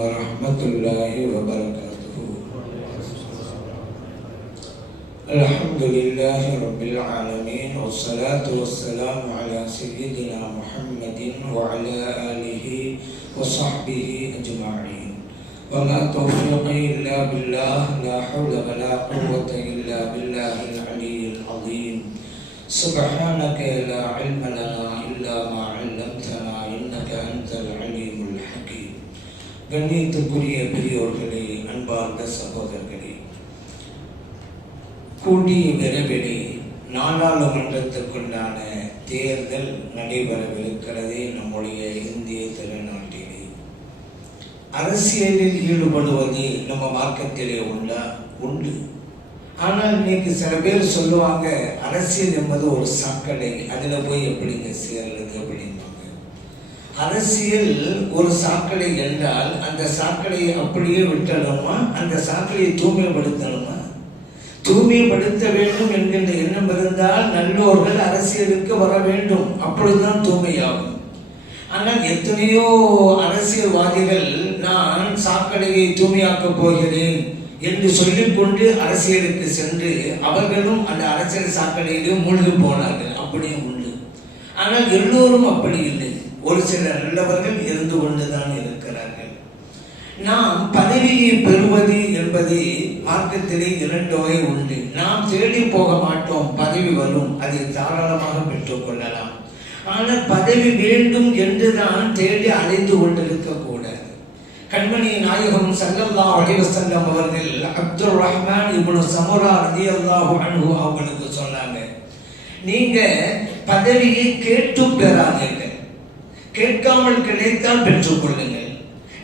ورحمة الله وبركاته. الحمد لله رب العالمين، والصلاة والسلام على سيدنا محمد وعلى آله وصحبه أجمعين. وما توفيقي إلا بالله، لا حول ولا قوة إلا بالله العلي العظيم. سبحانك لا علم لنا إلا ما علمتنا إنك أنت العليم الحكيم. கண்ணியத்துக்குரிய பெரியோர்களே, அன்பார்ந்த சகோதரர்களே, கூடிய விரைவிலே நாடாளுமன்றத்துக்குண்டான தேர்தல் நடைபெறவிருக்கிறது. நம்முடைய இந்திய திருநாட்டிலே அரசியலில் ஈடுபடுவது நம்ம மார்க்கத்திலே உண்டு. ஆனால் இன்னைக்கு சில பேர் சொல்லுவாங்க, அரசியல் என்பது ஒரு சாக்கடை, அதில் போய் எப்படிங்க சேர்றது அப்படிம்பாங்க. அரசியல் ஒரு சாக்கடை என்றால் அந்த சாக்கடையை அப்படியே விட்டணுமா, அந்த சாக்கடையை தூய்மைப்படுத்தணுமா? தூய்மைப்படுத்த வேண்டும் என்கின்ற எண்ணம் இருந்தால் நல்லோர்கள் அரசியலுக்கு வர வேண்டும், அப்பொழுதுதான் தூய்மையாகும். ஆனால் எத்தனையோ அரசியல்வாதிகள் நான் சாக்கடையை தூய்மையாக்கப் போகிறேன் என்று சொல்லிக்கொண்டு அரசியலுக்கு சென்று அவர்களும் அந்த அரசியல் சாக்கடையிலும் மூழ்கி போனார்கள். அப்படியும் உண்டு. ஆனால் எல்லோரும் அப்படி இல்லை. ஒரு சில நல்லவர்கள் இருந்து கொண்டுதான் இருக்கிறார்கள். நாம் பதவியை பெறுவது என்பது மார்க்கத்திலே 2 வகை உண்டு. நாம் தேடி போக மாட்டோம், பதவி வரும், அதை தாராளமாக பெற்றுக் கொள்ளலாம். ஆனால் பதவி வேண்டும் என்றுதான் தேடி அலைந்து கொண்டிருக்க கூடாது. கண்மணி நாயகம் ஸல்லல்லாஹு அலைஹி வஸல்லம் அவர்கள் அப்துர் ரஹ்மான் இப்னு சமுரா ரலியல்லாஹு அன்ஹு அவங்களுக்கு சொன்னாங்க, நீங்க பதவியை கேட்டு பெறாதீர்கள், கேட்காமல் கிடைத்தால் பெற்றுக் கொள்ளுங்கள்.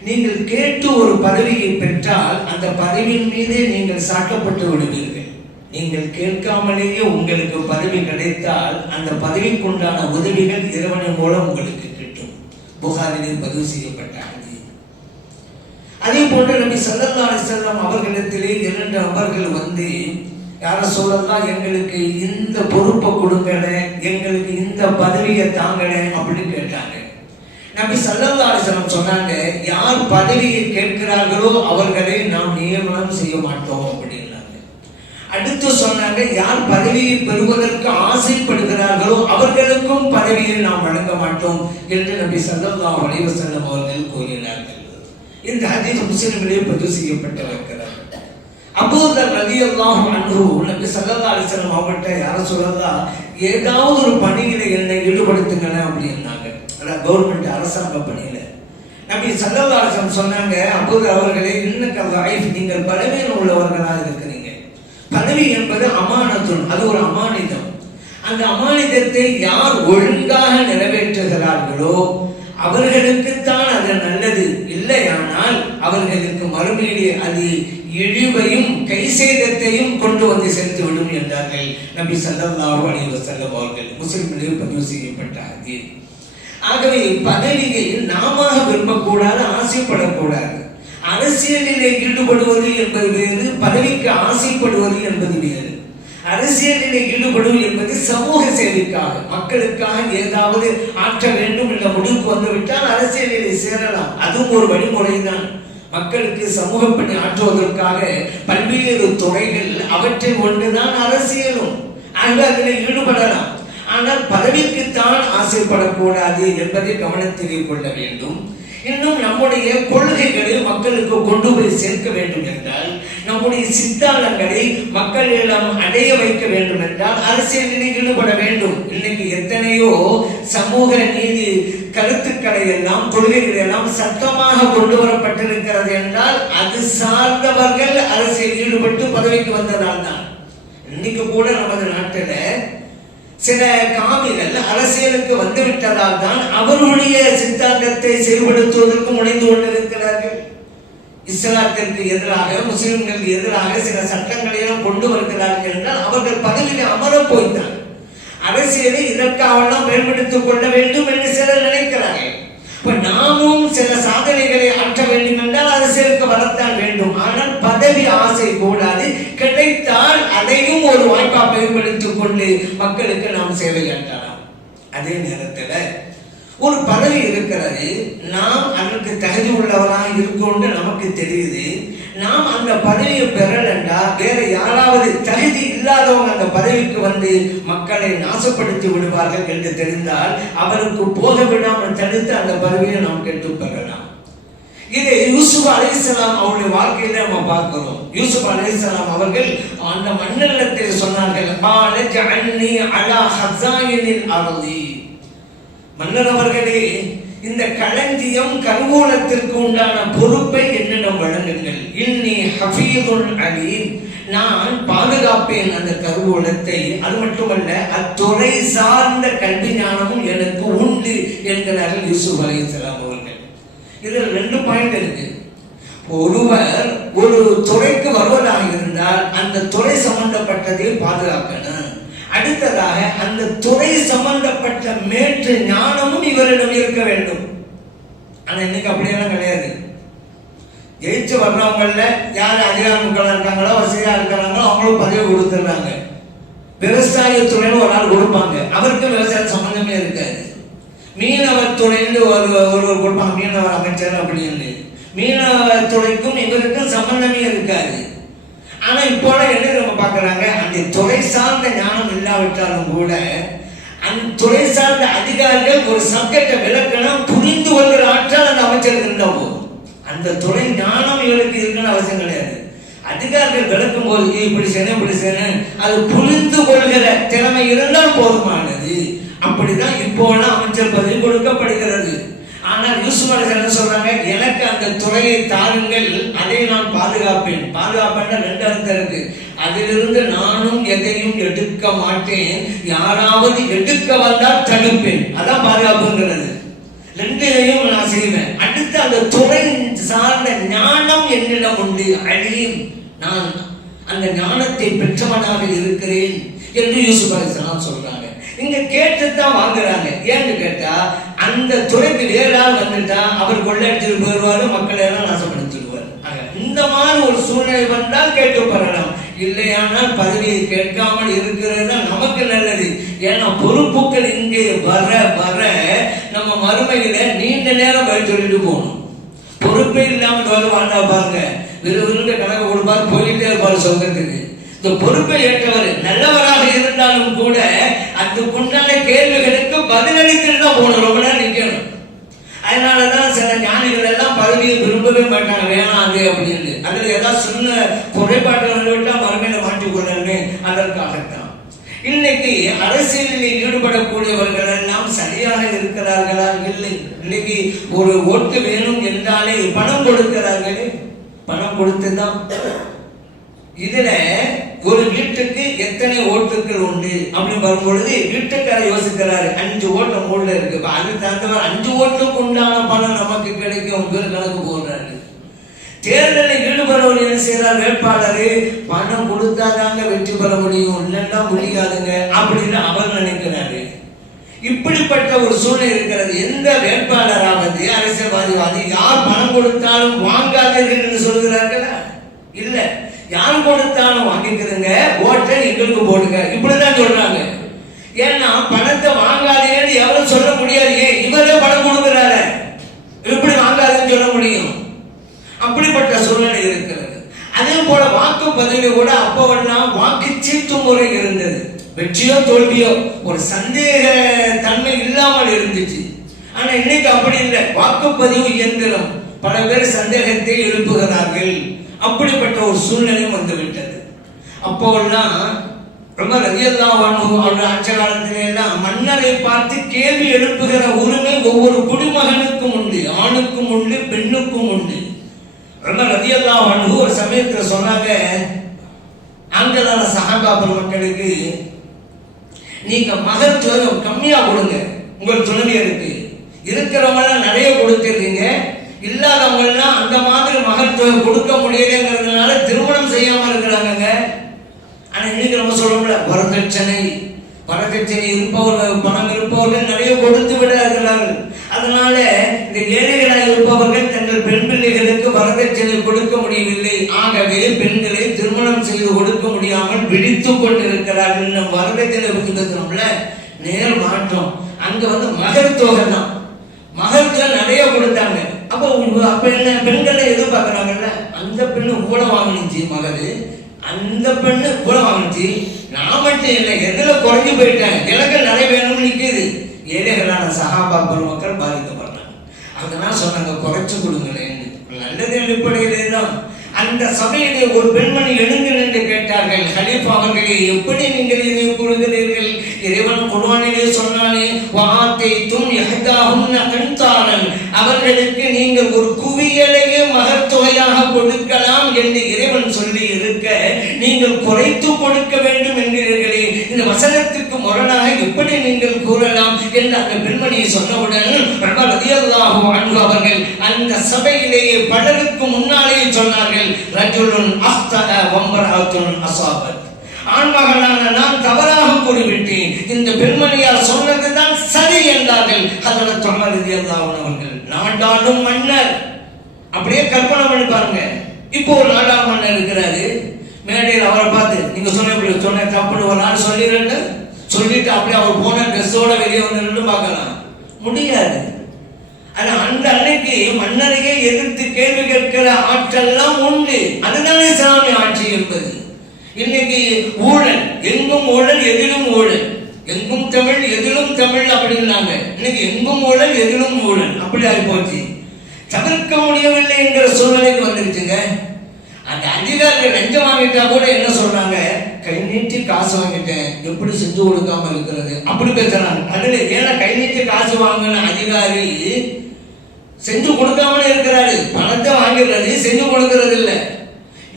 நீங்கள் கேட்டு ஒரு பதவியை பெற்றால் அந்த பதவியின் மீதே நீங்கள் சாட்டப்பட்டு விடுவீர்கள். நீங்கள் கேட்காமலேயே உங்களுக்கு பதவி கிடைத்தால் அந்த பதவிக்குண்டான உதவிகள் இறைவனின் மூலம் உங்களுக்கு கிட்டும். புகாரில் பதிவு செய்யப்பட்ட அதே போன்று நபி ஸல்லல்லாஹு அலைஹி வஸல்லம் அவர்களிடத்திலே 2 நபர்கள் வந்து, யார சொல்லலாம், எங்களுக்கு இந்த பொறுப்பை கொடுங்கனே, எங்களுக்கு இந்த பதவியை தாங்கனே அப்படின்னு கேட்டாங்க. நபி ஸல்லல்லாஹு அலைஹி வஸல்லம் சொன்னாங்க, யார் பதவியை கேட்கிறார்களோ அவர்களை நாம் நியமனம் செய்ய மாட்டோம் அப்படின்னாங்க. அடுத்து சொன்னாங்க, யார் பதவியை பெறுவதற்கு ஆசைப்படுகிறார்களோ அவர்களுக்கும் பதவியை நாம் வழங்க மாட்டோம் என்று நபி ஸல்லல்லாஹு அலைஹி வஸல்லம் அவர்கள் கூறினார்கள். இந்த ஹதீஸ் முஸ்லிமிலே பதிவு செய்யப்பட்டிருக்கிறது. அபூ தர் ரலியல்லாஹு அன்ஹு நபி ஸல்லல்லாஹு அலைஹி வஸல்லம் அவர்கிட்ட, யார சொல்லலாம், ஏதாவது ஒரு பணியில என்னை ஈடுபடுத்துங்க அப்படின்னாங்க. கவர்மெண்ட் அரசாங்க பணியில நபி ஸல்லல்லாஹு அலைஹி வஸல்லம் சொன்னாங்க, அபூ தர் அவர்களே, இன்னக லைஃப், நீங்கள் பலவீனம் உள்ளவர்களாக இருக்கிறீங்க. பதவி என்பது அமானத்துன், அது ஒரு அமானிதம். அந்த அமானிதத்தை யார் ஒழுங்காக நிறைவேற்றுகிறார்களோ அவர்களுக்குத்தான் அது நல்லது. இல்லையானால் அவர்களுக்கு மறுமையிலே அது இழிவையும் கைசேதத்தையும் கொண்டு வந்து சேர்த்துவிடும் என்றார்கள் நபி ஸல்லல்லாஹு அலைஹி வஸல்லம் அவர்கள். முஸ்லிமிலே பதிவு செய்யப்பட்ட ஹதீஸ். ஆகவே பதவியை நாம விரும்பக்கூடாது, ஆசைப்படக்கூடாது. அரசியலிலே ஈடுபடுவது என்பது வேறு, பதவிக்கு ஆசைப்படுவது என்பது வேறு. அரசியலிலே ஈடுபடுவது என்பது சமூக சேவைக்காக, மக்களுக்காக ஏதாவது ஆற்ற வேண்டும் என்ற முடிவுக்கு வந்துவிட்டால் அரசியலிலே சேரலாம். அதுவும் ஒரு வழிமுறை தான். மக்களுக்கு சமூக பணி ஆற்றுவதற்காக பல்வேறு துறைகள், அவற்றை ஒன்றுதான் அரசியலும். ஆக அதில் ஈடுபடலாம். ஆனால் பதவிக்குத்தான் ஆசைப்படக்கூடாது என்பதை கவனத்திலே கொள்ள வேண்டும். இன்னும் நம்முடைய கொள்கைகளை மக்களுக்கு கொண்டு போய் சேர்க்க வேண்டும் என்றால், நம்முடைய சித்தாந்தங்களை மக்களிடம் அடைய வைக்க வேண்டும் என்றால் அரசியலில் ஈடுபட வேண்டும். இன்னைக்கு எத்தனையோ சமூக நீதி கருத்துக்களை எல்லாம், கொள்கைகளை எல்லாம் சட்டமாக கொண்டு வரப்பட்டிருக்கிறது என்றால் அது சார்ந்தவர்கள் அரசியல் ஈடுபட்டு பதவிக்கு வந்ததால் தான். இன்னைக்கு கூட நமது நாட்டில் சில காவிகள் அரசியலுக்கு வந்துவிட்டதால் தான் அவர்களுடைய சித்தாந்தத்தை செயல்படுத்துவதற்கு முனைந்து கொண்டிருக்கிறார்கள். இஸ்லாத்திற்கு எதிராக, முஸ்லிம்களுக்கு எதிராக சில சட்டங்களை எல்லாம் கொண்டு வருகிறார்கள் என்றால் அவர்கள் பதவியில் அமர போய்த்தான். அரசியலை இதற்காக பயன்படுத்திக் கொள்ள வேண்டும் என்று சிலர் நினைக்கிறார்கள். இப்ப நாமும் சில சாதனைகளை ஆற்ற வேண்டும் என்றால் அரசியலுக்கு வரத்தான் வேண்டும். ஆனால் பதவி ஆசை கூடாது. கிடைத்தால் அதையும் ஒரு வாய்ப்பாக பயன்படுத்திக் கொண்டு மக்களுக்கு நாம் சேவை ஆற்றலாம். அதே நேரத்தில் ஒரு பதவி இருக்கிறது, நாம் அதற்கு தகுதி உள்ளவராக இருக்கோன்னு நமக்கு தெரியுது. நாம் அந்த பதவியை பெறலண்டா வேற யாராவது தகுதி இல்லாதவங்க அந்த பதவிக்கு வந்து மக்களை நாசப்படுத்தி விடுவார்கள் என்று தெரிந்தால் அவருக்கு போக விடாமல் தடுத்து அந்த பதவியை நாம் கேட்டு பெறலாம். இதை யூசுப் அலைஹிஸ்ஸலாம் அவருடைய வாழ்க்கையில நம்ம பார்க்கிறோம். யூசுப் அலைஹிஸ்ஸலாம் அவர்கள் அந்த மன்னரிடத்தில் சொன்னார்கள், மன்னர் அவர்களே, இந்த களஞ்சியம் கருவூலத்திற்கு உண்டான பொறுப்பை என்னிடம் வழங்குங்கள். இன்னி ஹஃபீதுல் அலீம், நான் பாதுகாப்பேன் அந்த கருவூலத்தை. அது மட்டுமல்ல, அத்துறை சார்ந்த கல்வி ஞானமும் எனக்கு உண்டு என்கிறார்கள் யூசுப் அலைஹிஸ்ஸலாம் அவர்கள். இதில் 2 பாயிண்ட் இருக்கு. ஒருவர் ஒரு துறைக்கு வருவதாக இருந்தால் அந்த துறை சம்பந்தப்பட்டதை பாதுகாக்கணும். அடுத்ததாக அந்த துறை சம்பந்தப்பட்ட மேற்று ஞானமும் இவரிடம் இருக்க வேண்டும். ஆனா இன்னைக்கு அப்படியெல்லாம் கிடையாது. ஜெயிச்சு வர்றவங்கள யார் அதிகார மக்களா இருக்காங்களோ வசதியா இருக்கிறாங்களோ அவங்களும் பதவி கொடுத்துடுறாங்க. விவசாயத்துறையில ஒரு ஆள் கொடுப்பாங்க, அவருக்கு விவசாய சம்பந்தமே இருக்காது. மீனவர் துறைன்னு ஒருவர் கொடுப்பாங்க, மீனவர் அமைச்சர் அப்படின்னு. மீனவர் துறைக்கும் இவருக்கும் சம்பந்தமே இருக்காது. ஆனா இப்போ என்ன நம்ம பார்க்கறாங்க, அந்த துறை சார்ந்த ஞானம் இல்லாவிட்டாலும் கூட அந்த துறை சார்ந்த அதிகாரிகள் ஒரு சப்ஜெக்டை விளக்கணும், புரிந்து கொள்கிற ஆற்றல் அந்த அமைச்சருக்கு இருந்தா போதும். அந்த துறை ஞானம் இவருக்கு இருக்குன்னு அவசியம் கிடையாது. அதிகாரிகள் விளக்கும் போது இப்படி செய்யணும் அது புரிந்து கொள்கிற திறமை இருந்தால் போதுமானது. அப்படிதான் இப்போ அமைச்சர் பதவி கொடுக்கப்படுகிறது. ஆனால் யூசுப் அலைஹிஸ்ஸலாம் சொல்றாங்க, எனக்கு அந்த துறையை தாருங்கள், அதை நான் பாதுகாப்பேன். பாதுகாப்பேன்னா 2 அர்த்தம் இருக்கு. அதிலிருந்து நானும் எதையும் எடுக்க மாட்டேன், யாராவது எடுக்க வந்தால் தடுப்பேன். அதான் பாதுகாப்புங்கிறது. 2யும் நான் செய்வேன். அடுத்து அந்த துறை சார்ந்த ஞானம் என்னிடம் உண்டு. அலீம், நான் அந்த ஞானத்தை பெற்றவனாக இருக்கிறேன் என்று யூசுப் அலைஹிஸ்ஸலாம் சொல்றாங்க. இங்க கேட்டுத்தான் வாங்குறாங்க. ஏன்னு கேட்டா அந்த துறைக்கு வேற ஆள் வந்துட்டா அவர் கொள்ளையடிச்சுட்டு போயிடுவாரு, மக்களை எல்லாம் நாசப்படுத்திடுவார். இந்த மாதிரி ஒரு சூழ்நிலை வந்தால் கேட்டு பெறலாம். இல்லையானால் பதவியை கேட்காமல் இருக்கிறது தான் நமக்கு நல்லது. ஏன்னா பொறுப்புகள் இங்கே வர வர நம்ம மறுமையில நீண்ட நேரம் பதில் சொல்லிட்டு போகணும். பொறுப்பே இல்லாமல் வாழ்ந்தா பாருங்க, விறுவிறுங்க கணக்கு கொடுப்பாரு, போயிட்டே இருப்பாரு சொந்தத்துக்கு. இந்த பொறுப்பை ஏற்றவர் நல்லவராக இருந்தாலும் கூட அதுக்குண்டான கேள்விகளுக்கு பதிலளித்துட்டு தான் போகணும், ரொம்ப நேரம் நிற்கணும். அதனாலதான் சில ஞானிகள் எல்லாம் பதவியை விரும்பவே மாட்டாங்க, வேணாம் அது அப்படின்னு. அதுல ஏதாவது சொன்ன குறைபாட்டுகள் விட்டா மறுமையில மாற்றிக்கொள்ளணுமே, அதற்காகத்தான். இன்னைக்கு அரசியலில் ஈடுபடக்கூடியவர்கள் எல்லாம் சரியாக இருக்கிறார்களா? இல்லை. இன்னைக்கு ஒரு ஓட்டு வேணும் என்றாலே பணம் கொடுக்கிறார்களே, பணம் கொடுத்துதான். இதுல ஒரு வீட்டுக்கு எத்தனை ஓட்டுகள் உண்டு அப்படின்னு வரும்பொழுது வீட்டுக்காரர் யோசிக்கிறாரு, 5 ஓட்டு மூல இருக்கு, அது தகுந்தவர் 5 ஓட்டுக்கு உண்டான பணம் நமக்கு கிடைக்கும் கணக்கு போடுறாரு. தேர்தலில் ஈடுபடுவர் என்ன செய்யறார், வேட்பாளரு பணம் கொடுத்தாதாங்க வெற்றி பெற முடியும், இல்லைன்னா முடியாதுங்க அப்படின்னு அவர் நினைக்கிறாரு. இப்படிப்பட்ட ஒரு சூழ்நிலை இருக்கிறது. எந்த வேட்பாளராவது அரசியல்வாதி யார் பணம் கொடுத்தாலும் வாங்காதீர்கள் என்று சொல்கிறார்களா? இல்ல, யார் கொடுத்தாலும் வாங்கிக்கிறதுங்க, ஓட்டை எங்களுக்கு போடுங்க, இப்படிதான் சொல்றாங்க. ஏன்னா பணத்தை வாங்காதீங்கன்னு எவரும் சொல்ல முடியாது. ஏன், இவரே பணம் கொடுக்கிறாரு, எப்படி வாங்காதுன்னு சொல்ல முடியும்? அப்படிப்பட்ட சூழ்நிலை இருக்கிறது. அதே போல வாக்குப்பதிவு கூட அப்போவெல்லாம் வாக்கு சீட்டு முறை இருந்தது. வெற்றியோ தோல்வியோ ஒரு சந்தேக தன்மை இல்லாமல் இருந்துச்சு. ஆனா இன்னைக்கு அப்படி இல்லை. வாக்குப்பதிவு இயந்திரம், பல பேர் சந்தேகத்தை எழுப்புகிறார்கள். அப்படிப்பட்ட ஒரு சூழ்நிலையும் வந்துவிட்டது. அப்போல்லாம் உமர் ரலியல்லாஹு அன்ஹு அவருடைய ஆட்சி காலத்திலே எல்லாம் மன்னரை பார்த்து கேள்வி எழுப்புகிற உரிமை ஒவ்வொரு குடிமகனுக்கும் உண்டு, ஆணுக்கும் உண்டு, பெண்ணுக்கும் உண்டு. உமர் ரலியல்லாஹு அன்ஹு ஒரு சமயத்தில் சொன்னாங்க, ஆண்களான சஹாபாக்கள் மக்களுக்கு, நீங்க மகத்துவம் கம்மியா கொடுங்க, உங்கள் துணைவியருக்கு. இருக்கிறவங்க நிறைய கொடுத்துருக்கீங்க, இல்லாதவங்க எல்லாம் அந்த மாதிரி மகத்துவம் கொடுக்க முடியலைங்கிறதுனால திருமணம் செய்யாம இருக்கிறாங்க. ஆனா இன்னைக்கு நம்ம சொல்றோம்ல, வரதட்சணை இருப்பவர்கள், பணம் இருப்பவர்கள் நிறைய கொடுத்து விட இருக்கிறார்கள். அதனால இந்த ஏழைகளாக இருப்பவர்கள் தங்கள் பெண் பிள்ளைகளுக்கு வரதட்சணை கொடுக்க முடியவில்லை. ஆகவே பெண்களை திருமணம் செய்து கொடுக்க முடியாமல் பிடித்துக் கொண்டிருக்கிறார்கள். நம்ம வரதட்சணை கொடுத்துருக்கோம்ல, நேர் மாற்றம். அங்க மகர் தொகை தான். சம்பாதிச்சா நிறைய கொடுத்தாங்க. அப்போ என்ன பெண்கள் எதிர்பார்க்கறாங்கல்ல, அந்த பெண்ணு இவ்வளவு வாங்கினுச்சு மகது, அந்த பெண்ணு இவ்வளவு வாங்கினுச்சு, நான் மட்டும் இல்லை எதுல குறைஞ்சு போயிட்டேன், எனக்கு நிறைய வேணும்னு நிற்குது. ஏழைகளான சஹாபா பெருமக்கள் பாதிக்கப்படுறாங்க. அதனால சொன்னாங்க குறைச்சு கொடுங்களேன். நல்லது அடிப்படையிலே தான் அந்த சபையிலே ஒரு பெண்மணி எழுந்து நின்று கேட்டார்கள், ஹலீஃபா அவர்களே, எப்படி நீங்கள் இதை கூறுகிறீர்கள்? இறைவன் குர்ஆனிலே சொன்னானே, வஆத்தைதும் இஹ்தாஹுன்ன கன்தாரன், அவர்களுக்கு நீங்கள் ஒரு குவியலையே மகர் தொகையாக கொடுக்கலாம் என்று இறைவன் சொல்லி இருக்க நீங்கள் குறைத்து கொடுக்க வேண்டும் என்கிறீர்களே, இந்த வசனத்துக்கு முரணாக எப்படி நீங்கள் கூறலாம் என்று அந்த பெண்மணியை சொன்னவுடன் உமர் ரலியல்லாஹு அன்ஹு அவர்கள் அந்த சபையிலேயே பலருக்கு முன்னாலேயே சொன்னார்கள், ரஜுலுன் அஹ்தஅ வம்ரஅத்துன் அஸாபத், ஆண்மகனான நான் தவறாக கூறிவிட்டேன், இந்த பெண்மணியார் சொன்னதுதான் சரி என்றார்கள். ஹஜ்ரத் உமர் ரலியல்லாஹு அன்ஹு அவர்கள் நாடாளும் மன்னர். அப்படியே கற்பனை பண்ணி பாருங்க, இப்போ ஒரு நாடாளும் மன்னர் இருக்கிறாரு, மேடையில் அவரை பார்த்து நீங்க சொன்ன தப்புன்னு ஒரு நாள் சொல்லிட்டு அப்படியே அவர் போன ட்ரெஸ்ஸோட வெளியே வந்து பார்க்கலாம் முடியாது. ஆனா அந்த அன்னைக்கு மன்னரையே எதிர்த்து கேள்வி கேட்கிற ஆற்றெல்லாம் உண்டு. அதுதான் இஸ்லாமிய ஆட்சி என்பது. இன்னைக்கு ஊழல், எங்கும் ஊழல் எதிலும் ஊழல், எங்கும் தமிழ் எதிலும் தமிழ் அப்படின்னாங்க. இன்னைக்கு எங்கும் ஊழல் எதிலும் ஊழல் அப்படி ஆகி போச்சு. தவிர்க்க முடியவில்லை என்கிற சூழ்நிலைக்கு வந்துருச்சுங்க. அந்த அதிகாரிகள் லஞ்சம் வாங்கிட்டா கூட என்ன சொல்றாங்க, கை நீட்டி காசு வாங்கிட்டேன், எப்படி செஞ்சு கொடுக்காம இருக்கிறது அப்படி பேசுறாங்க. அதுல ஏன்னா கை நீட்டி காசு வாங்கின அதிகாரி செஞ்சு கொடுக்காமலே இருக்கிறாரு, பணத்தை வாங்கிடுறாரு, செஞ்சு கொடுக்கறது இல்லை.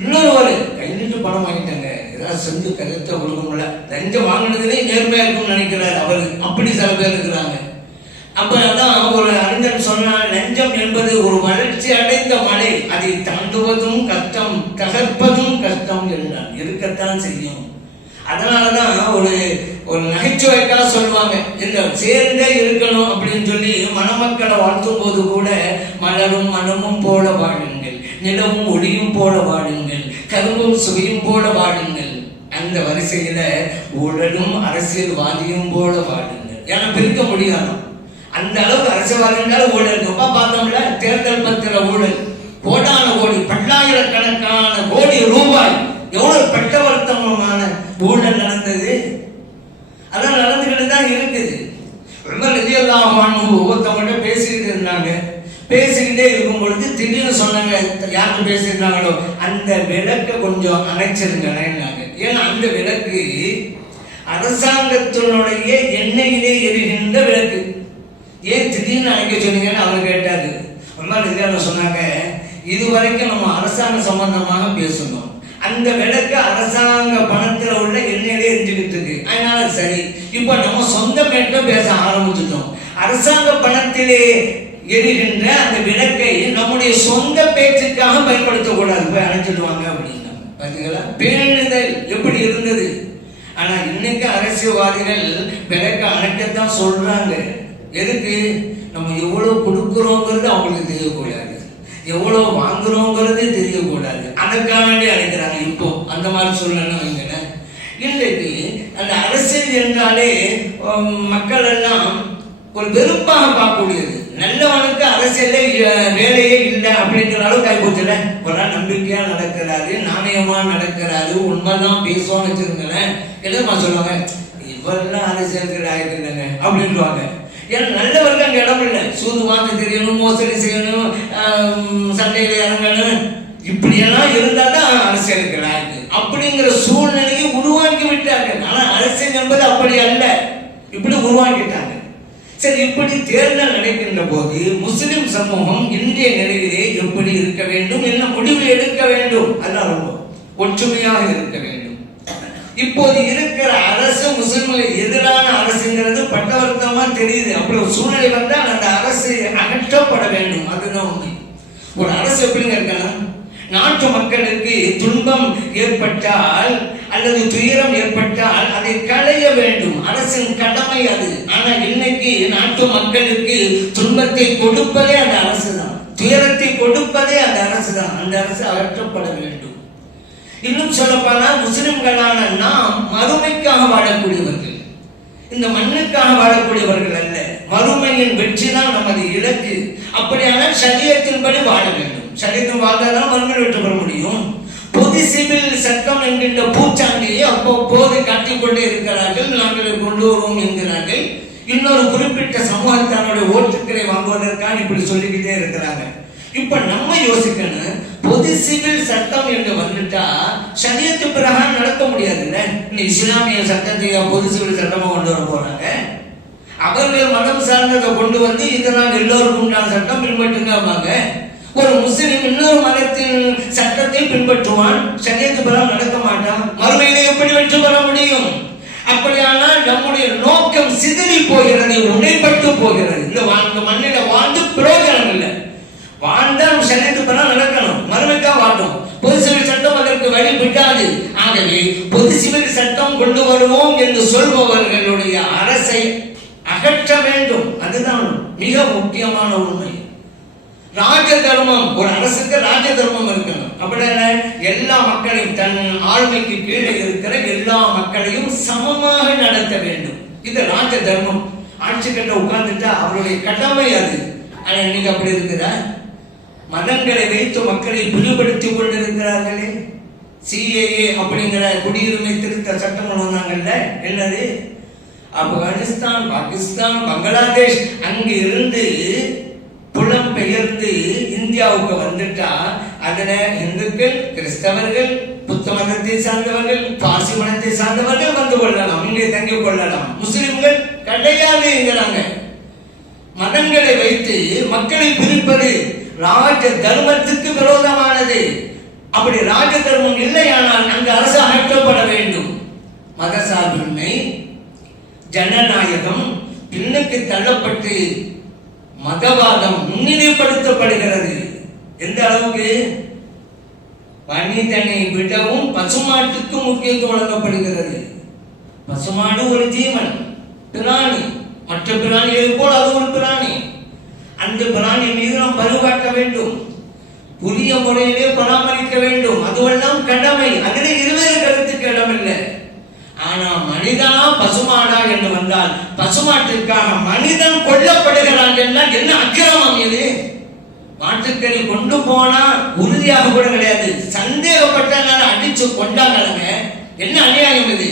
இன்னொரு கை நீட்டு பணம் வாங்கிட்டாங்க, ஏதாவது செஞ்சு கருத்தை கொடுக்க முடியல, லஞ்சம் வாங்கினதுலேயே நேர்மையா இருக்கும்னு நினைக்கிறாரு அவரு. அப்படி சில பேர் இருக்கிறாங்க. அப்பதான் ஒரு அறிஞர் சொன்னால், லஞ்சம் என்பது ஒரு வளர்ச்சி அடைந்த மலை, அதை தாண்டுவதும் கஷ்டம், தகர்ப்பதும் கஷ்டம் என்றால் இருக்கத்தான் செய்யும். அதனாலதான் ஒரு நகைச்சுவைக்காக சொல்லுவாங்க, இந்த சேர்ந்தே இருக்கணும் அப்படின்னு சொல்லி மணமக்களை வாழ்த்தும் போது கூட மலரும் மனமும் போல வாழுங்கள், நிலவும் ஒளியும் போல வாழுங்கள், கருவும் சுவையும் போல வாழுங்கள். அந்த வரிசையில ஊழலும் அரசியல்வாதியும் போல வாழுங்கள். ஏன்னா பிரிக்க முடியாது, அந்த அளவுக்கு அரசியல்வாதிகளால் ஊழல். பார்த்தோம்ல தேர்தல் பத்திர ஊழல், கோடான கோடி பல்லாயிரக்கணக்கான கோடி ரூபாய், எவ்வளவு பட்டவர்த்தமான ஊழல் நடந்தது. அதான் நடந்துகிட்டு தான் இருக்குது. உமர் ரலியல்லாஹு அன்ஹு ஒவ்வொருத்தவங்க பேசிக்கிட்டு இருந்தாங்க. பேசிக்கிட்டே இருக்கும் பொழுது திடீர்னு சொன்னாங்க, யாருக்கு பேசியிருந்தாங்களோ, அந்த விளக்கை கொஞ்சம் அணைச்சிருங்கன்னாங்க. ஏன்னா அந்த விளக்கு அரசாங்கத்தினுடைய எண்ணெயிலே எரிகின்ற விளக்கு. ஏன் திடீர்னு அணைக்க சொன்னீங்கன்னு அவர் கேட்டாரு. உமர் ரலியல்லாஹு சொன்னாங்க, இதுவரைக்கும் நம்ம அரசாங்க சம்பந்தமாக பேசணும், அந்த விளக்கு அரசாங்க பணத்துல உள்ள எண்ணெயிலே எரிஞ்சுக்கிட்டு இருக்கு, அதனால சரி. இப்ப நம்ம சொந்த மேட்ட பேச ஆரம்பிச்சுட்டோம். அரசாங்க பணத்திலே எரிகின்ற அந்த விளக்கை நம்முடைய சொந்த பேச்சுக்காக பயன்படுத்தக்கூடாது, போய் அணைச்சிடுவாங்க அப்படின்னா பாத்தீங்களா பேணுதல் எப்படி இருந்தது. ஆனா இன்னைக்கு அரசியல்வாதிகள் விளக்க அணைக்கத்தான் சொல்றாங்க. எதுக்கு? நம்ம எவ்வளவு கொடுக்கிறோங்கிறது அவங்களுக்கு தெரியக்கூடாது, எவ்வளவு வாங்குறோங்கிறது தெரியக்கூடாது, அதற்காக வேண்டி அழைக்கிறாங்க. இப்போ அந்த மாதிரி சொல்லணும் வைங்கள. இன்றைக்கு அந்த அரசியல் என்றாலே மக்கள் எல்லாம் ஒரு வெறுப்பாக பார்க்கக்கூடியது. நல்லவனுக்கு அரசியல வேலையே இல்லை அப்படிங்கிற அளவுக்கு ஆகிப்போச்சுல. ஒரு நாள் நம்பிக்கையா நடக்கிறாரு, நாணயமா நடக்கிறாரு, உண்மைதான் பேசுவான்னு வச்சிருங்களேன். எதுமா சொல்லுவாங்க, இவரெல்லாம் அரசியலுக்கு ஆயிருந்தாங்க அப்படின்வாங்க. ஏன்னா நல்லவர்கள் அங்கே இடம் இல்லை. சூது வாங்க தெரியணும், மோசடி செய்யணும், சண்டைகளை இறங்கணும், இப்படியெல்லாம் இருந்தால் தான் அரசியலுக்கு ஆயிருக்கு அப்படிங்கிற சூழ்நிலையை உருவாக்கி விட்டார்கள். ஆனால் அரசியல் என்பது அப்படி அல்ல, இப்படி உருவாக்கிட்டாங்க. சரி, இப்படி தேர்தல் நடக்கின்ற போது முஸ்லிம் சமூகம் இன்றைய நிலையிலே எப்படி இருக்க வேண்டும், என்ன முடிவு எடுக்க வேண்டும், அதெல்லாம் ரொம்ப ஒற்றுமையாக இருக்க வேண்டும். இப்போது இருக்கிற அரசு முஸ்லிம்களுக்கு எதிரான அரசுங்கிறது பட்டவர்த்தமா தெரியுது. அப்படி ஒரு சூழ்நிலை வந்தால் அந்த அரசு அகற்றப்பட வேண்டும், அதுதான் உண்மை. ஒரு அரசு எப்படிங்க இருக்கலாம், நாட்டு மக்களுக்கு துன்பம் ஏற்பட்டால் அல்லது துயரம் ஏற்பட்டால் அதை களைய வேண்டும், அரசின் கடமை அது. ஆனா இன்னைக்கு நாட்டு மக்களுக்கு துன்பத்தை கொடுப்பதே அந்த அரசு தான், துயரத்தை கொடுப்பதே அந்த அரசு தான். அந்த அரசு அகற்றப்பட வேண்டும். இன்னும் சொல்லப்போனால் முஸ்லிம்களான நாம் மறுமைக்காக வாழக்கூடியவர்கள், இந்த மண்ணுக்காக வாழக்கூடியவர்கள் அல்ல. மறுமையின் வெற்றி தான் நமது இலக்கு. அப்படியானால் ஷரியத்தின்படி வாழ வேண்டும். ஷரியத்தின் வாழ்ந்தால்தான் மறுமையில் வெற்றி பெற முடியும். பொது சிவில் சட்டம் என்கின்ற பூச்சாண்டியை அவ்வப்போது காட்டிக்கொண்டே இருக்கிறார்கள். நாங்கள் கொண்டு வருவோம் என்கிறார்கள். இன்னொரு குறிப்பிட்ட சமூகத்தானுடைய ஓட்டுக்களை வாங்குவதற்காக இப்படி சொல்லிக்கிட்டே இருக்கிறாங்க. இப்ப நம்ம யோசிக்கணும், பொது சிவில் சட்டம் என்று வந்துட்டா ஷரியத்து பிரகாரம் நடக்க முடியாதுல்ல. இஸ்லாமிய சட்டத்தை பொது சிவில் சட்டமா கொண்டு வர போறாங்க. அவர்கள் மதம் சார்ந்ததை கொண்டு வந்து இதனால் எல்லோருக்கும் உண்டான சட்டம் பின்பற்றுங்க. ஒரு முஸ்லிம் இன்னொரு மதத்தின் சட்டத்தை பின்பற்றுவான், ஷரியத்து பிரகாரம் நடக்க மாட்டான். மறுமையிலே எப்படி வெற்றி பெற முடியும்? அப்படியானால் நம்முடைய நோக்கம் சிதறி போகிறது, உடைப்பட்டு போகிறது. இந்த மண்ணில வாழ்ந்து பிரயோஜனம் இல்லை. வாழ்ந்தால் ஷரியத்து பிரகாரம் நடக்கணும், மறுமைக்கா வாழும். பொது சிவில் சட்டம் அதற்கு வழி விட்டாது. ஆகவே பொது சிவில் சட்டம் கொண்டு வருவோம் என்று சொல்பவர்களுடைய அரசை அகற்ற வேண்டும். அதுதான் மிக முக்கியமான உண்மை. ராஜ தர்மம், ஒரு அரசுக்கு ராஜ தர்மம் இருக்கணும். அப்படின்னா எல்லா மக்களையும், தன் ஆளுமைக்கு கீழே இருக்கிற எல்லா மக்களையும் சமமாக நடத்த வேண்டும். இது ராஜ தர்மம். ஆட்சி கட்ட உட்கார்ந்துட்டா அவருடைய கடமை அது. ஆனா இன்னைக்கு அப்படி இருக்குதா? மதங்களை வைத்து மக்களை பிரிவுபடுத்திக் கொண்டிருக்கிறார்களே. சிஏஏ அப்படிங்கிற குடியுரிமை திருத்த சட்டம் வந்தாங்கல்ல, என்னது? ஆப்கானிஸ்தான், பாகிஸ்தான், பங்களாதேஷ் அங்கு இருந்து புலம் பெயர்ந்து இந்தியாவுக்கு வந்துட்டா அதுல இந்துக்கள், கிறிஸ்தவர்கள், புத்த மதத்தை சார்ந்தவர்கள், பாசி மதத்தை சார்ந்தவர்கள் வந்து கொள்ளலாம், இங்கே தங்கிக் கொள்ளலாம். முஸ்லிம்கள் கிடையாது என்கிறாங்க. மதங்களை வைத்து மக்களை பிரிப்பது ராஜ தர்மத்துக்கு விரோதமானது. அப்படி ராஜ தர்மம் இல்லையானால் அங்கு அரசு அகற்றப்பட வேண்டும். மதசார்பின்மை, ஜனநாயகம் பின்னுக்கு தள்ளப்பட்டு மதவாதம் முன்னிலைப்படுத்தப்படுகிறது. எந்த அளவுக்கு? மனிதனை விடவும் பசுமாட்டுக்கு முக்கியத்துவம் வழங்கப்படுகிறது. பசுமாடு ஒரு ஜீவன், பிராணி. மற்ற பிராணிகளை போல் அது ஒரு பிராணி. அந்த பிராணி மீது நாம் பரிவாட்ட வேண்டும், புதிய முறையிலே பராமரிக்க வேண்டும். அதுவெல்லாம் கடமை. அதில் இருவேறு கருத்துக்கு இடமில்லை. ஆனா மனிதனா பசுமாடா என்று வந்தால் பசுமாட்டிற்காக மனிதன் கொல்லப்படுகிறான் என்றால் என்ன அக்கிரமம் இது? மாட்டுக்கறி கொண்டு போனா உறுதியாக கூட கிடையாது, சந்தேகப்பட்டனால அடிச்சு கொண்டாங்க. என்ன அநியாயம் இது?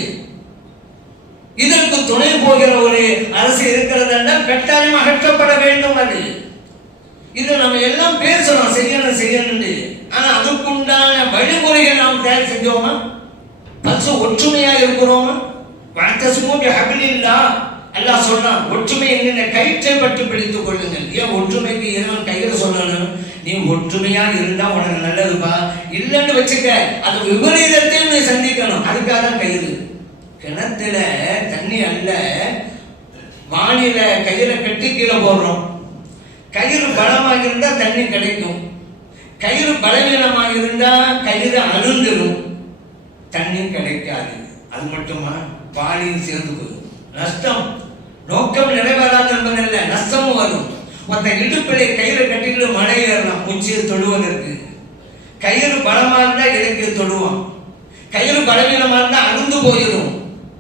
இதற்கு துணை போகிற ஒரு அரசு இருக்கிறது என்றால் கட்டாயம் அகற்றப்பட வேண்டும். அது இது நம்ம எல்லாம் பேசணும், செய்யணும் செய்யணும். ஆனா அதுக்குண்டான வழிமுறைகள் நாம் தயார் செஞ்சோமா? பசு ஒற்றுமையா இருக்கிறோமா? அல்லாஹ் சொல்றான், ஒற்றுமை என்ன கயிற்றை பற்றி பிடித்துக் கொள்ளுங்கள். ஏன் ஒற்றுமைக்கு இறைவன் கையில சொல்லணும்? நீ ஒற்றுமையா இருந்தா உனக்கு நல்லதுப்பா. இல்லைன்னு வச்சுக்க, அது விபரீதத்தையும் நீ சந்திக்கணும். அதுக்காக தான் கயிறு. கிணத்துல தண்ணி அல்ல, வானில கயிறை கட்டி கீழே போடுறோம். கயிறு பலமாக இருந்தா தண்ணி கிடைக்கும். கயிறு பலவீனமாக இருந்தா கயிறு அழுந்துடும், தண்ணி கிடைக்காது. அது மட்டுமா? பாலியும் சேர்ந்து போகும், நஷ்டம். நோக்கம் நிறைவேறாது என்பதல்ல, நஷ்டமும் வரும். மற்ற இடுப்பிலை கயிறு கட்டிட்டு மழை ஏறலாம் உச்சியை தொடுவதற்கு. கயிறு பலமா இருந்தா இலக்கிய தொடுவான், கயிறு பலவீனமா இருந்தா அறுந்து போயிடும்.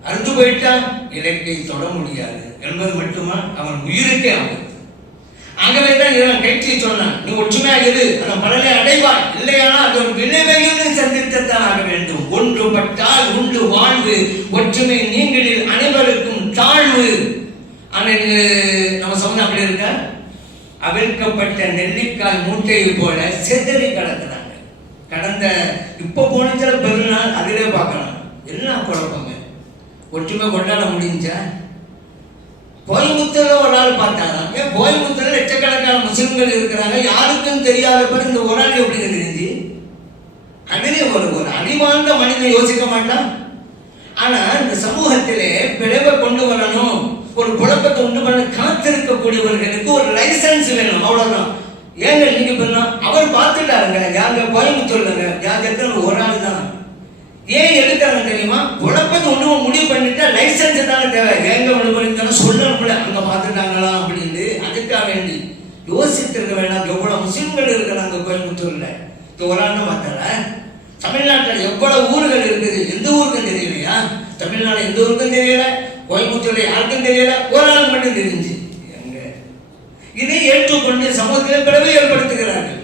அறுந்து போயிட்டா இலக்கியை தொட முடியாது என்பது மட்டுமா? அவன் உயிருக்கே ஆகும். ஆகவேதான் இவன் கயிற்றை சொன்னான், நீ ஒற்றுமையாக இரு, அந்த பலனை அடைவாய். இல்லையானா அது ஒரு விளைவையும் சந்தித்தான் ஆக வேண்டும். ஒன்றுபட்டால் உண்டு வாழ்வு, ஒற்றுமை நீங்களில் அனைவருக்கும் தாழ்வு. நம்ம சொன்ன அப்படி இருக்க, அவிழ்க்கப்பட்ட நெல்லிக்காய் மூட்டையை போல செதறி கிடக்குறாங்க. கடந்த இப்ப போனச்சுல பெருநாள் அதிலே பார்க்கலாம். என்ன குழப்பங்க? ஒற்றுமை கொண்டாட முடிஞ்சா? கோயம்புத்தூர்ல ஒரு ஆள் பார்த்தாராம். ஏன் கோயம்புத்தூர்ல லட்சக்கணக்கான முஸ்லிம்கள் இருக்கிறாங்க, யாருக்கும் தெரியாத இந்த ஒரு ஆள் எப்படி தெரிஞ்சு? அதிலே ஒரு அறிவார்ந்த மனிதன் யோசிக்க மாட்டான். ஆனா இந்த சமூகத்திலே பிளவை கொண்டு வரணும், ஒரு குழப்பத்தை உண்டு பண்ண காத்திருக்கக்கூடியவர்களுக்கு ஒரு லைசன்ஸ் வேணும், அவ்வளவுதான். ஏங்க நீங்க பண்ணா அவர் பார்த்துட்டாருங்க, யாருங்க கோயம்புத்தூர்ல யாருக்கு ஒரு ஆள் தான். ஏன் எடுத்தாங்க தெரியுமா? குழப்பத்தை ஒண்ணு முடிவு பண்ணிட்டா லைசன்ஸ் தானே தேவை. எங்க ஒண்ணு பண்ணிருந்தாலும் சொல்லணும்ல, அங்க பார்த்துட்டாங்களா அப்படின்னு. அதுக்காக வேண்டி யோசித்திருக்க வேண்டாம். எவ்வளவு முஸ்லிம்கள் இருக்கிறாங்க கோயம்புத்தூர்ல, ஒரு ஆள் பார்த்தார. தமிழ்நாட்டில் எவ்வளவு ஊர்கள் இருக்குது, எந்த ஊருக்கும் தெரியலையா? தமிழ்நாடு எந்த ஊருக்கும் தெரியல, கோயம்புத்தூர்ல யாருக்கும் தெரியல, ஒரு ஆள் மட்டும் தெரிஞ்சு. எங்க இதை ஏற்றுக்கொண்டு சமூகத்தில் பிளவை ஏற்படுத்துகிறார்கள்.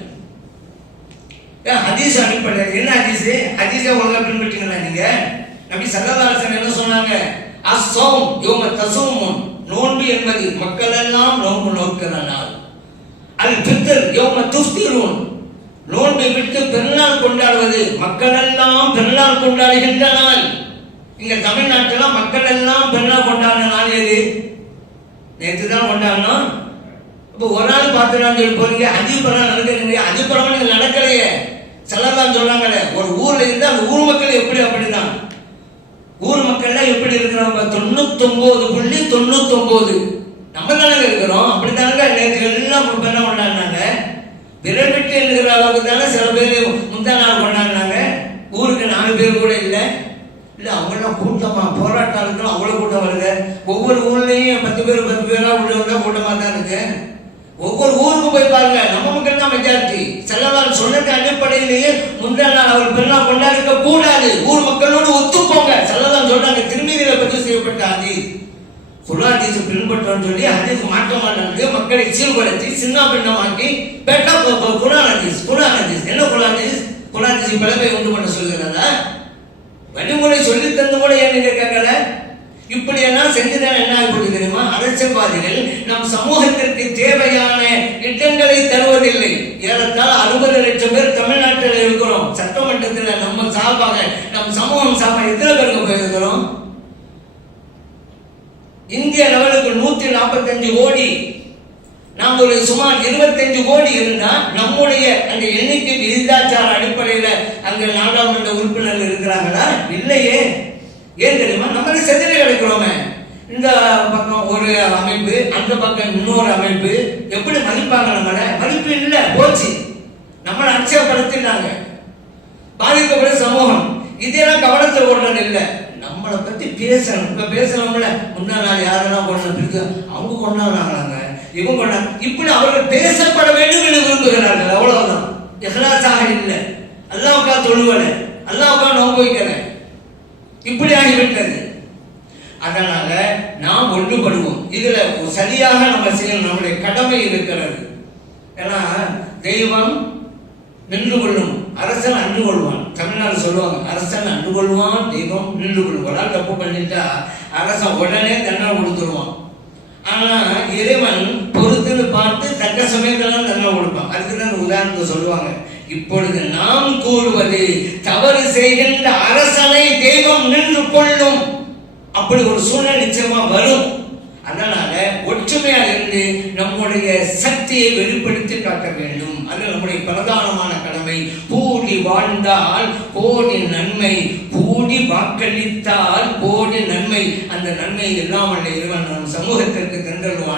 ஹதீஸ் அடிப்படையில் என்ன ஹதீஸை ஒழுங்கா பின்பற்றீங்களா நீங்க? நபி ஸல்லல்லாஹு அலைஹி வஸல்லம் என்ன சொன்னாங்க? அஸ்ஸௌம் யௌம தஸூமுன், நோன்பு என்பது மக்கள் எல்லாம் நோன்பு நோக்கிற நாள். அல் ஃபித்ர் யௌம துஃப்திரூன், நோன்பை விட்டு பெருநாள் கொண்டாடுவது மக்கள் எல்லாம் பெருநாள் கொண்டாடுகின்ற நாள். இங்க தமிழ்நாட்டில் மக்கள் எல்லாம் பெருநாள் கொண்டாடுற நாள் எது? நேற்று தான் கொண்டாடணும். இப்போ ஒரு நாள் பார்த்துலாம் சொல்லி போறீங்க, அதிபரம் நடக்கிறீங்க, அதிபரம் நீங்க நடக்கலையே. செல்லதான் சொல்றாங்களே, ஒரு ஊர்ல இருந்து அந்த ஊர் மக்கள் எப்படி அப்படிதான், ஊர் மக்கள்லாம் எப்படி இருக்கிறாங்க? 99.99 நம்ம தானங்க இருக்கிறோம். அப்படித்தானங்க நேற்று எல்லாம் என்ன கொண்டாடினாங்க? விரல் விட்டு இருக்கிற அளவுக்கு தானே சில பேர் முந்தா நாள் கொண்டாடினாங்க. ஊருக்கு 4 பேர் கூட இல்லை. அவங்கெல்லாம் கூட்டமா போராட்டாளர்கள் அவ்வளவு கூட்டம் வருது. ஒவ்வொரு ஊர்லயும் 10 பேர் 10 பேரா உள்ள வந்தா கூட்டமா தான் இருக்கு. ஒவ்வொரு ஊருக்கும் போய் பாருங்க, நம்ம மக்கள் தான் மெஜாரிட்டி. செல்லவாள் சொன்னது அடிப்படையிலேயே முந்தா நாள் அவர் பெருநாள் கொண்டாடிக்க கூடாது, ஊர் மக்களோடு ஒத்துப்போங்க. செல்லதான் சொல்றாங்க, திருமீதியில பதிவு செய்யப்பட்ட ஹதீஸ் குர்ஆன் பின்பற்றோம்னு சொல்லி ஹதீஸ் மாற்றம் நடந்து மக்களை சீர்குலைச்சி சின்ன பின்னமாக்கி பேட்டா குர்ஆன் ஹதீஸ் என்ன குர்ஆன் ஹதீஸ் பிளவை உண்டு பண்ண சொல்கிறதா? வழிமுறை சொல்லி தந்து கூட ஏன் நீங்க கேட்கல? இப்படி எல்லாம் செஞ்சுதான் என்ன ஆகிப்போது தெரியுமா? அரசியல்வாதிகள் நம் சமூகத்திற்கு தேவையான திட்டங்களை தருவதில்லை. ஏறத்தாழ 60 லட்சம் பேர் தமிழ்நாட்டில் இருக்கிறோம். சட்டமன்றத்தில் நம்ம சார்பாக நம் சமூகம் சார்பாக எத்தனை பேருக்கு போயிருக்கிறோம்? இந்திய லெவலுக்கு 145 கோடி, நாம் ஒரு சுமார் 25 கோடி இருந்தா நம்முடைய அந்த எண்ணிக்கை விகிதாச்சார அடிப்படையில அங்க நாடாளுமன்ற உறுப்பினர்கள் இருக்கிறாங்களா? இல்லையே. ஏன் தெரியுமா? நம்மளே செதிலே கிடைக்கிறோமே. இந்த பக்கம் ஒரு அமைப்பு, அந்த பக்கம் இன்னொரு அமைப்பு, எப்படி மதிப்பாங்க? நம்மள மதிப்பு இல்லை, போச்சு. நம்மளை அச்சப்படுத்தினாங்க. பாதிக்கப்பட்ட சமூகம் இதெல்லாம் கவனத்தில் கொண்டது இல்லை. நம்மளை பத்தி பேசணும். இப்ப பேசணும்ல, முந்தா நாள் யாரெல்லாம் கொண்டு அவங்க கொண்டாடுறாங்க, இவங்க கொண்டாடு, இப்படி அவர்கள் பேசப்பட வேண்டும் என்று விரும்புகிறார்கள். அவ்வளவுதான். இஹ்லாஸாக இல்லை, அல்லாஹ்வுக்கா தொழுவலை, அல்லாஹ்வுக்கா நோன்பு வைக்கலை, இப்படி ஆகிவிட்டது. அதனால நாம் ஒன்றுபடுவோம். இதுல சரியாக நம்ம செய்யணும், நம்முடைய கடமை இருக்கிறது. ஏன்னா தெய்வம் நின்று கொள்ளும், அரசன் அன்று கொள்வான். தமிழ்நாடு சொல்லுவாங்க, அரசன் அன்று கொள்வான், தெய்வம் நின்று கொள்வான். தப்பு பண்ணிட்டா அரசன் உடனே தண்டனை கொடுத்துருவான். ஆனா இறைவன் பொறுத்துன்னு பார்த்து தக்க சமயத்தெல்லாம் தண்டனை கொடுப்பான். அதுக்குதான் உதாரணத்தை சொல்லுவாங்க. இப்பொழுது நாம் கூறுவது, தவறு செய்கின்ற அரசனை தெய்வம் நின்று கொள்ளும். அப்படி ஒரு சூழ்நிலை நிச்சயமா வரும். அதனால ஒற்றுமையாக இருந்து நம்முடைய சக்தியை வெளிப்படுத்தி காட்ட வேண்டும். அது நம்முடைய பிரதானமான கடமை. கூடி வாழ்ந்தால் கோடி நன்மை, கூடி வாக்களித்தால் கோடி நன்மை. அந்த நன்மை எல்லாம் இறைவன் நம் சமூகத்திற்கு தந்தருவான்.